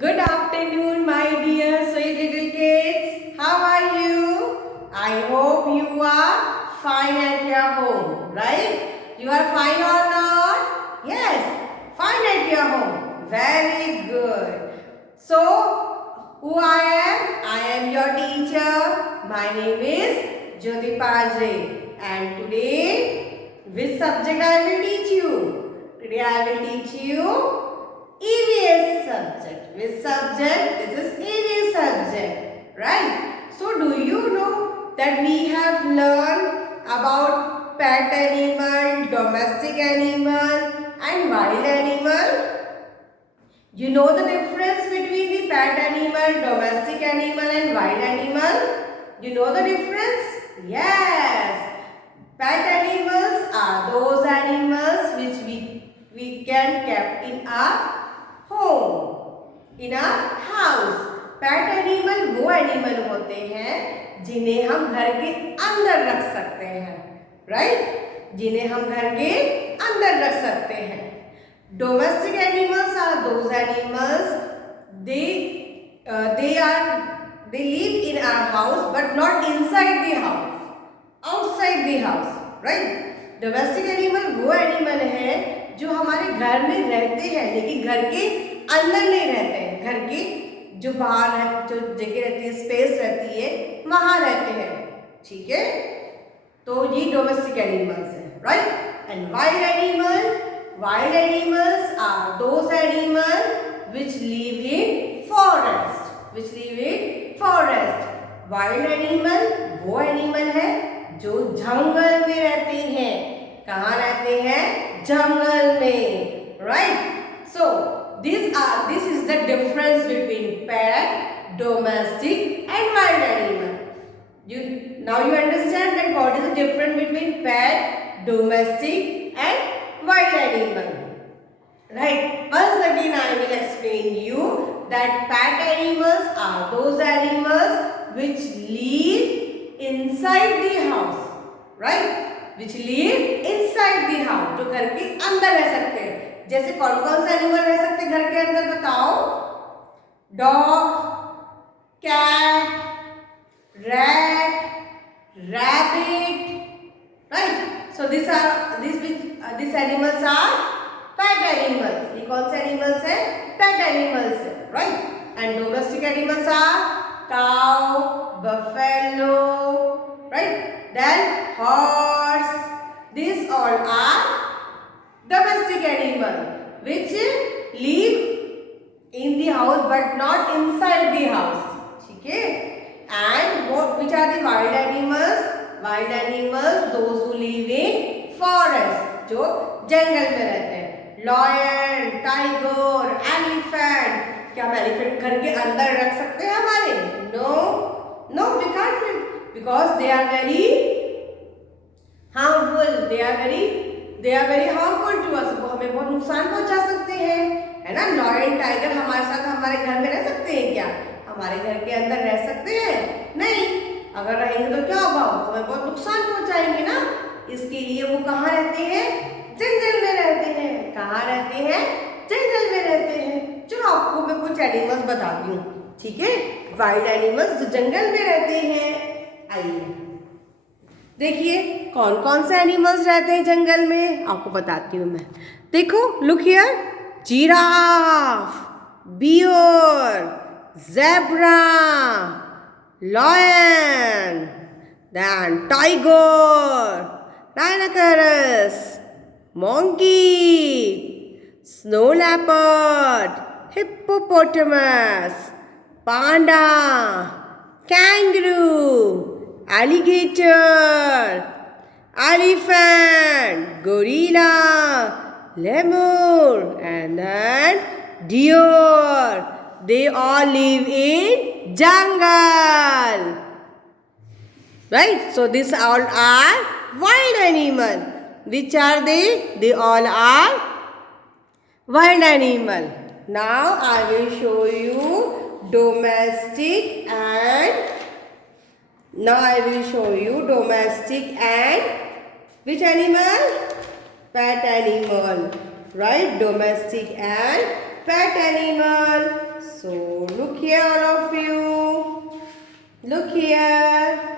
Good afternoon, my dear sweet little kids. How are you? I hope you are fine at your home, right? You are fine or not? Yes, fine at your home. Very good. So, who I am? I am your teacher. My name is Jyoti Pajre. And today, which subject I will teach you? Today I will teach you EVS subject. Which subject? This is EVS subject, right? So do you know that we have learned about pet animal, domestic animal and wild animal? You know the difference between the pet animal, domestic animal and wild animal? You know the difference? Yes. Pet animals are those animals which we can keep in our home, in our house. Pet animal वो animal होते हैं जिन्हें हम घर के अंदर रख सकते हैं, राइट? जिन्हें हम घर के अंदर रख सकते हैं. Domestic animals are those animals they live in our house but not inside the house, outside the house, right? Domestic animal वो एनिमल है जो हमारे घर में रहते हैं लेकिन घर के अंदर नहीं रहते हैं. घर के जो बाहर है, जो जगह रहती है, स्पेस रहती है, वहां रहते हैं. ठीक है, तो ये डोमेस्टिक एनिमल्स है, right? And wild animals are those animal which live in forest. Wild animal वो एनिमल है जो जंगल में रहते हैं. कहाँ रहते हैं? जंगल में, right? So this is the difference between pet, domestic and wild animal. Now you understand that what is the difference between pet, domestic and wild animal, right? Once again I will explain you that pet animals are those animals which live inside the house, right? Which live inside the house, जो घर के अंदर रह सकते हैं. जैसे कौन कौन से एनिमल रह सकते हैं घर के अंदर, बताओ? Dog, cat, rat, rabbit, right? So this animals are pet animals. ये कौन से एनिमल्स है? पेट एनिमल्स है, right? And domestic animals are cow, buffalo, right? Then horse. These all are domestic animal which live in the house but not inside the house. ठीक है? And which are the wild animals? Wild animals those who live in forest, जो जंगल में रहते हैं. Lion, tiger, elephant. क्या हम elephant घर के अंदर रख सकते हैं हमारे? No, we can't, because they are very harmful. They are very harmful to us. वो हमें बहुत नुकसान पहुंचा सकते हैं, है ना? लॉयन, टाइगर हमारे साथ हमारे घर में रह सकते हैं क्या? हमारे घर के अंदर रह सकते हैं? नहीं. अगर रहेंगे तो क्या होगा? हमें बहुत नुकसान पहुंचाएंगे ना. इसके लिए वो कहाँ रहते हैं? जंगल में रहते हैं. कहाँ रहते हैं? जंगल में रहते हैं. चलो आपको मैं कुछ एनिमल्स बताती हूँ, ठीक है? वाइल्ड एनिमल्स जो जंगल में रहते हैं. आइए देखिए कौन कौन से एनिमल्स रहते हैं जंगल में, आपको बताती हूँ मैं. देखो, look here. Giraffe, bear, zebra, lion, then tiger, rhinoceros, monkey, snow leopard, hippopotamus, panda, kangaroo, alligator, elephant, gorilla, lemur, and then deer. They all live in jungle, right? So these all are wild animal. Which are they? They all are wild animal. Now I will show you domestic and which animal? Pet animal, right? Domestic and pet animal. So look here, all of you. Look here.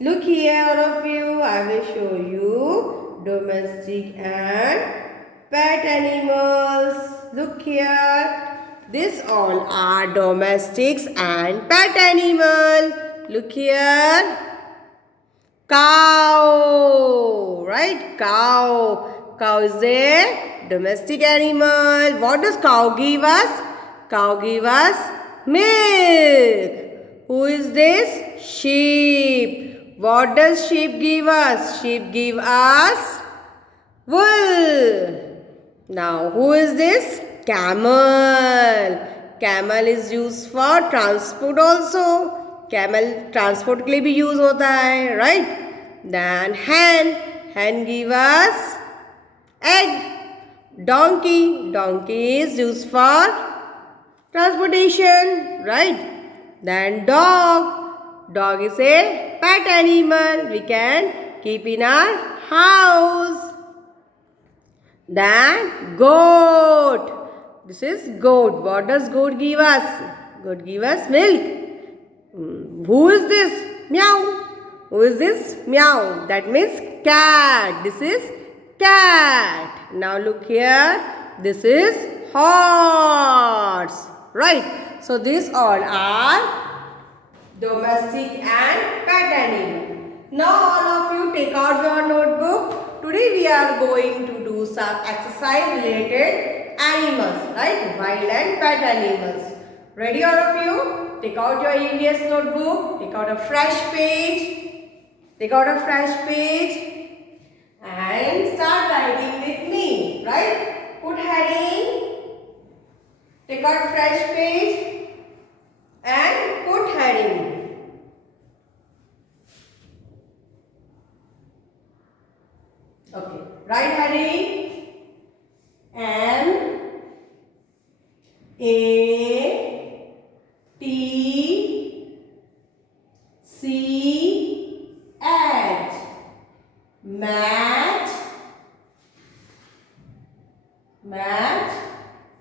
Look here, all of you. I will show you domestic and pet animals. Look here. These all are domestics and pet animal. Look here. Cow. Right? Cow. Cow is a domestic animal. What does cow give us? Cow give us milk. Who is this? Sheep. What does sheep give us? Sheep give us wool. Now, who is this? Camel. Camel is used for transport also. Camel transport के लिए भी use होता है, right? Then hen. Hen give us egg. Donkey. Donkey is used for transportation, right? Then dog. Dog is a pet animal. We can keep in our house. Then goat. This is goat. What does goat give us? Goat give us milk. Who is this? Meow. Who is this? Meow. That means cat. This is cat. Now look here. This is horse. Right. So these all are domestic and pet animal. Now all of you take out your notebook. Today we are going to do some exercise related animals, right? Wild and pet animals. Ready all of you? Take out your EVS notebook. Take out a fresh page. Take out a fresh page and start writing with me, right? Put heading. Take out fresh page and put heading. Okay, write heading M A T C H match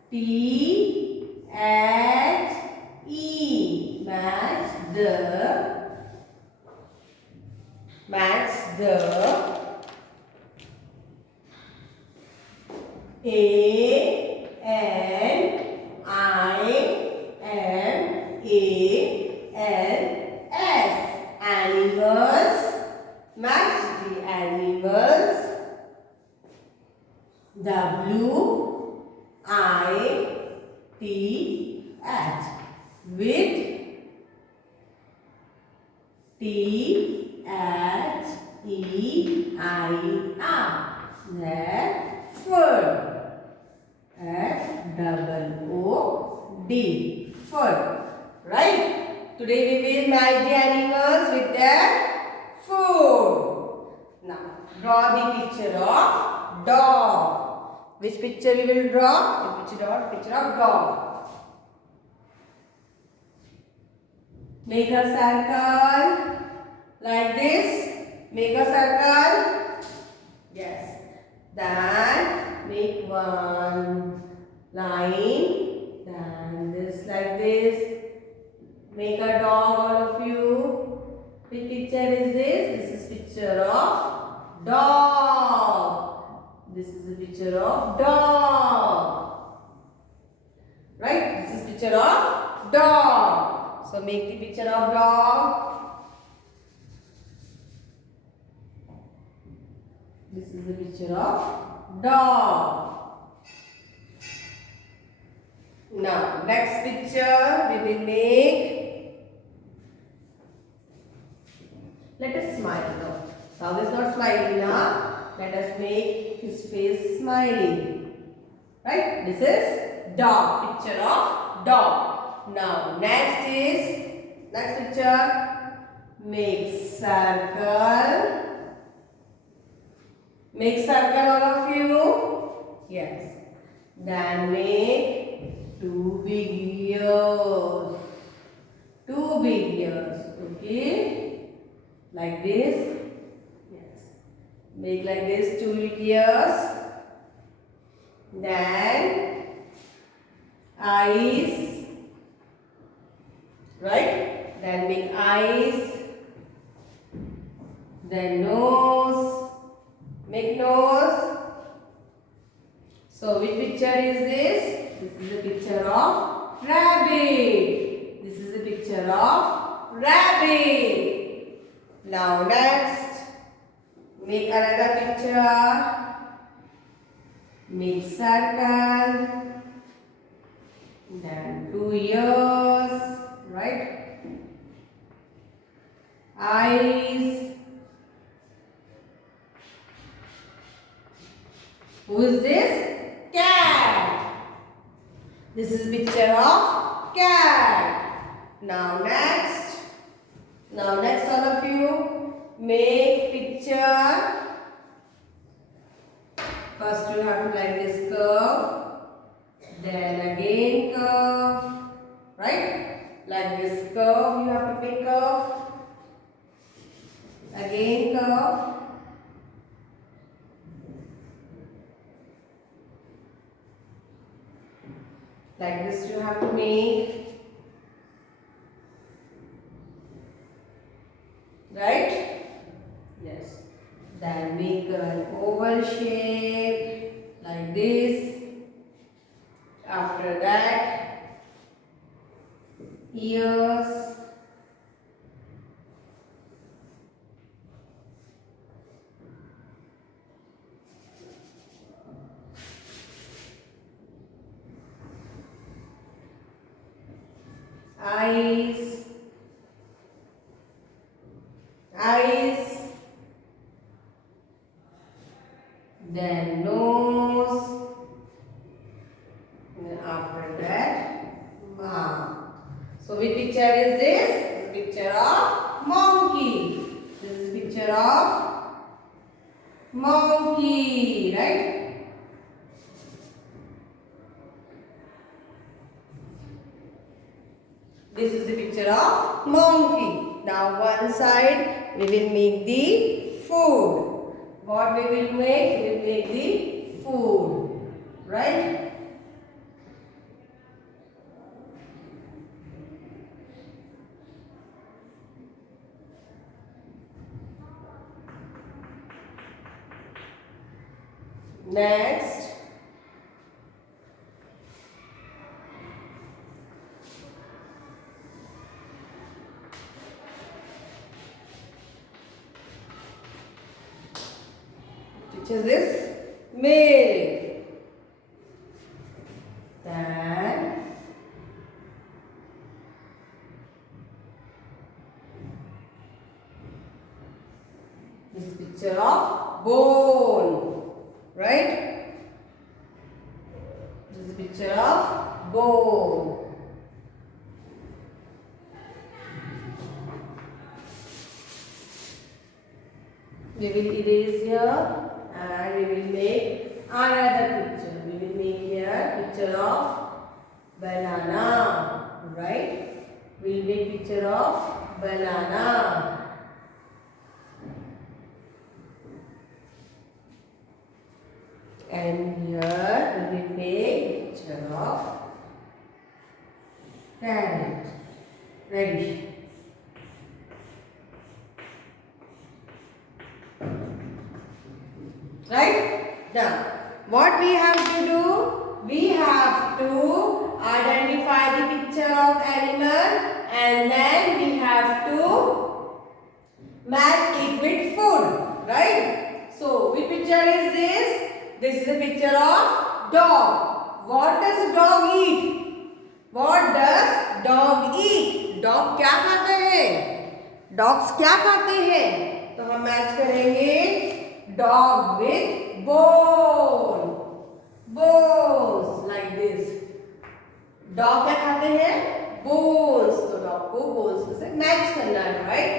T H E match the A N I M A N S animals. Match the animals. W I T H with T H E I R. Fur. F-O-O-D. Fur. Right? Today we will match the animals with their food. Now, draw the picture of dog. Which picture we will draw? The picture of dog. Make a circle like this. Make a circle. Yes. Then make one line. Then this like this. Make a dog, all of you. Which picture is this? This is picture of dog. This is the picture of dog. Right? This is picture of dog. So make the picture of dog. This is the picture of dog. Now, next picture we will make. Let us smile now. Dog is not smiling now. Let us make his face smiling. Right? This is dog. Picture of dog. Now, next picture. Make circle. Make circle, all of you. Yes. Then make two big ears. Two big ears. Okay. Like this. Yes. Make like this two ears. Then eyes, right? Then make eyes, then nose, make nose. So which picture is this? This is a picture of rabbit. This is a picture of rabbit. Now next, make another picture. Make circle. Then 2 ears, right? Eyes. Who is this? Cat. This is a picture of cat. Now next all of you make picture. First you have to like this curve, then again curve, right? Like this curve you have to make curve, again curve. Like this you have to make, right? Yes. Then make an oval shape like this. After that, ears. Eyes. Then nose, and after that mouth. So which picture is this? This is picture of monkey. This is picture of monkey, right? This is the picture of monkey. Now one side we will make the food. What we will make? We will make the food, right? Next, which is this? Male. Then this picture of bone, right? This is a picture of bone. We will erase here and we will make another picture. We will make here picture of banana, right? We will make picture of banana. And here we will make picture of carrot. Ready? Right? Now, what we have to do? We have to identify the picture of animal and then we have to match it with food. Right? So, which picture is this? This is a picture of dog. What does dog eat? What does dog eat? Dog क्या खाते हैं? Dogs क्या खाते हैं? तो हम match करेंगे dog with bone. Bones like this. Dog क्या खाते हैं? Bones. तो dog को bones से मैच करना है, right?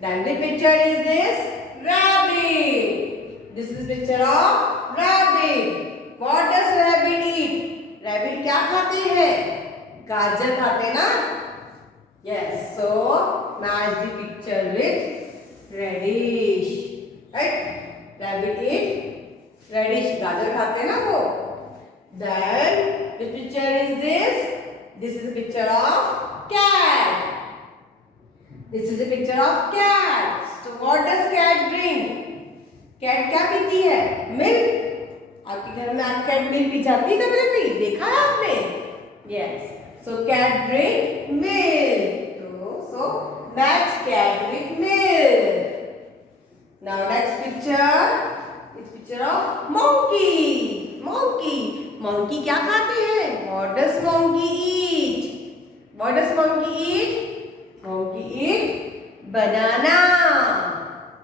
Then the picture is this rabbit. This is picture of rabbit. What does rabbit eat? Rabbit क्या खाते हैं? गाजर खाते ना? Yes. So match the picture with radish. Right? Rabbit eat radish. गाजर खाते ना वो? Then which picture is this? This is a picture of cat. This is a picture of cat. So what does cat drink? Cat क्या पीती है? Milk. आपके घर में आप कैट मिल्क पी जाती है कभी कभी? देखा है आपने? Yes. So cat drink milk. So match cat with milk. Now next picture is picture of monkey. Monkey क्या खाते हैं? What does monkey eat? What does monkey eat? Monkey eat banana.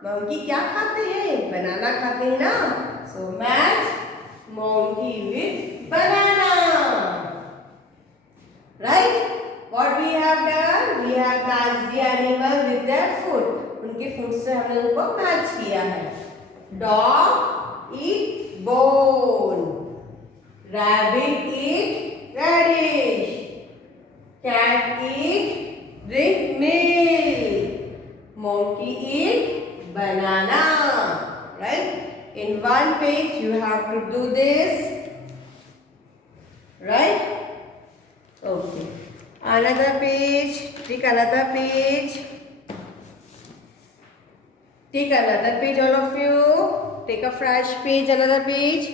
monkey क्या खाते हैं? बनाना खाते हैं ना. So match monkey with banana. Right? What we have done? We have matched the animal with their food. उनके food से हमने उनको match किया है. Dog eat bone. Rabbit eat radish. Cat eat drink milk. Monkey eat banana. Right? In one page you have to do this. Right? Okay. Another page. Take another page. Take another page, all of you. Take a fresh page, another page.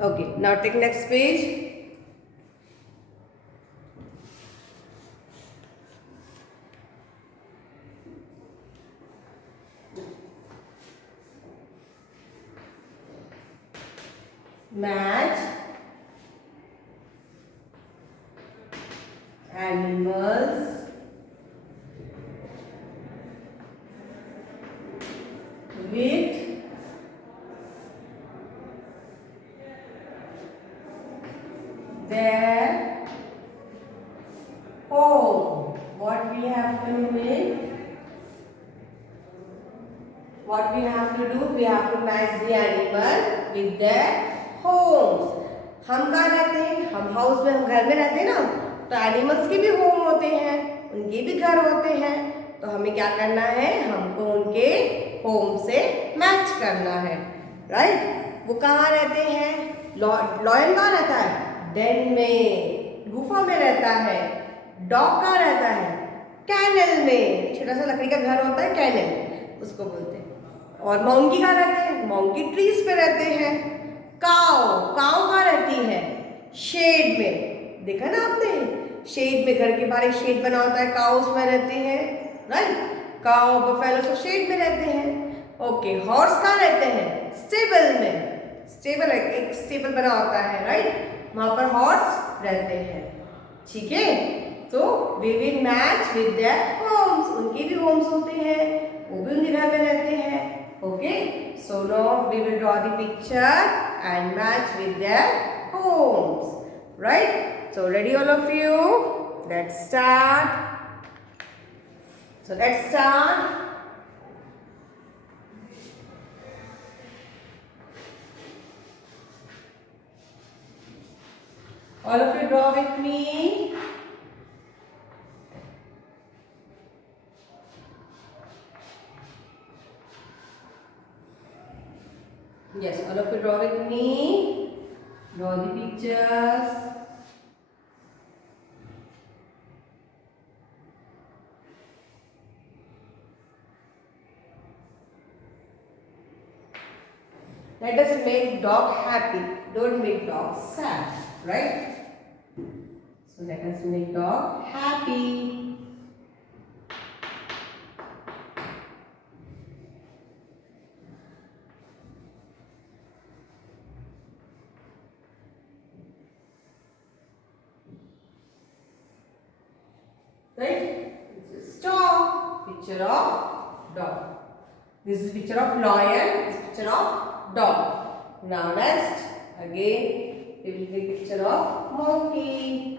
Okay, now take next page. Match animals with their home. What we have to make? What we have to do? We have to match the animal with their homes. हम कहाँ रहते हैं? हम house में, हम घर में रहते हैं ना. तो एनिमल्स के भी होम होते हैं, उनके भी घर होते हैं. तो हमें क्या करना है? हमको उनके होम से मैच करना है. राइट? वो कहाँ रहते हैं? लॉयन कहाँ रहता है? डेन में, गुफा में रहता है. डॉग कहाँ रहता है? कैनल में. छोटा सा लकड़ी का घर होता है, कैनल उसको बोलते हैं. और मॉन्की कहाँ रहते हैं? मॉन्की ट्रीज पे रहते हैं. काव कहाँ रहती है? शेड में. देखा ना आपने? शेड में, घर के बाहर एक शेड बना होता है, काव उसमें रहते हैं. राइट? काव बफेलो सब शेड में रहते हैं. ओके. हॉर्स कहाँ रहते हैं? स्टेबल में. स्टेबल, एक स्टेबल बना होता है. राइट? वहां पर हॉर्स रहते हैं. ठीक है? तो we will match with their homes. उनके भी होम्स होते हैं, वो भी उनके घर में रहते हैं. Okay, so now we will draw the picture and match with their homes. Right? So ready all of you? Let's start. So let's start. All of you draw with me. Yes, all of you draw with me. Draw the pictures. Let us make dog happy. Don't make dog sad, right? So let us make dog happy. Right? This is dog. Picture of dog. This is picture of lion. This is picture of dog. Now next, again we will take picture of monkey.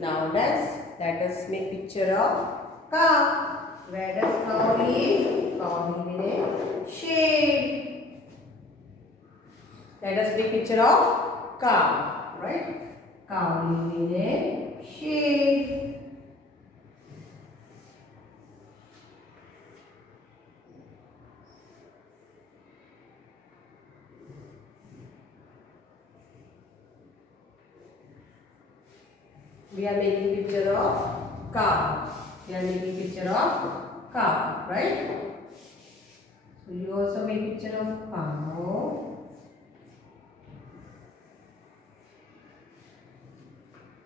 Now let us make picture of cow. Where does cow live? Cow live in a shade. Let us make picture of cow, right? Cow live in a shade. We are making picture of cow. We are making picture of cow, right? So you also make picture of cow.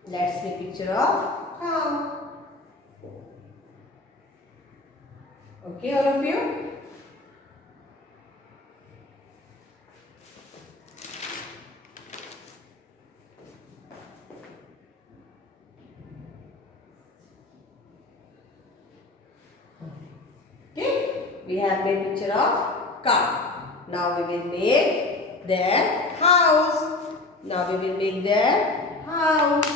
Let's make picture of cow. Okay, all of you? We have made picture of cow. Now we will make their house. Now we will make their house.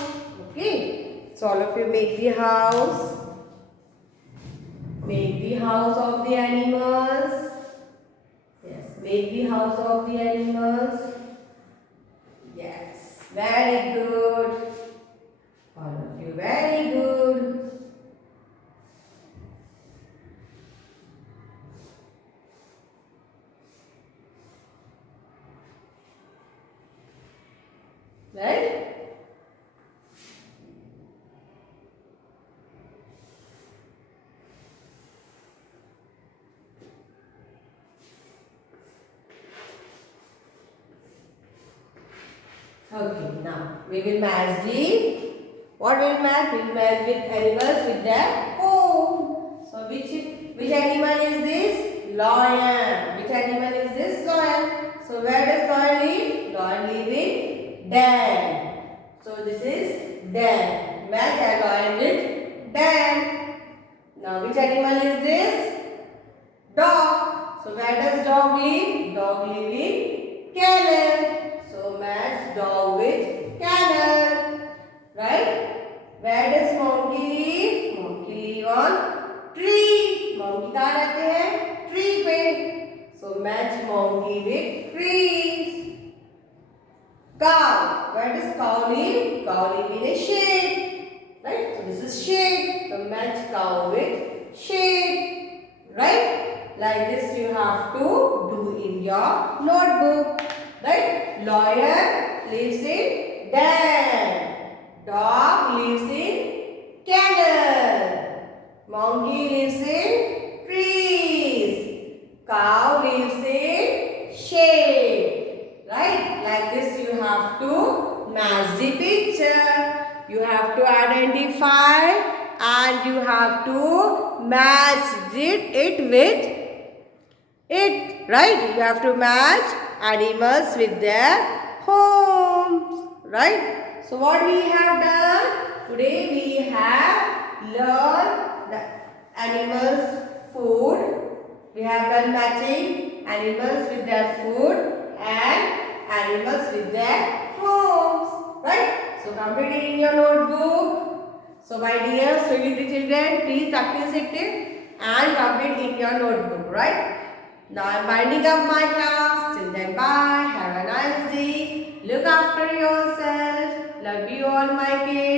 Okay. So all of you make the house. Make the house of the animals. Yes. Make the house of the animals. Yes. Very good. All of you very good. Right? Okay, now we will match the, what we will match? We will match with animals with their home. So which animal is this? Lion. Which animal is this? Lion. So where does lion live? Lion live in den. So this is den. Match a lion with den. Now which animal is this? Dog. So where does dog live? Dog live in kennel. So match dog with kennel. Right? Where does monkey live? Monkey live on tree. Monkey कहाँ रहते हैं? Tree पे. So match monkey with trees. Cow. Where does cow live? Cow live in a shade. Right? So this is shade. So match cow with shade. Right? Like this you have to do in your notebook. Right? Lion lives in den. Dog lives in kennel. Monkey lives in trees. Cow lives in shade. Right? Like this you have to match the picture. You have to identify and you have to match it with it. Right? You have to match animals with their homes. Right? So what we have done? Today we have learned the animals' food. We have done matching animals with their food and animals with their homes. Right? So complete it in your notebook. So my dear little children, please practice it and complete in your notebook. Right? Now I am winding up my class. Till then, bye. Have a nice day. Look after yourself. Love you all, my kids.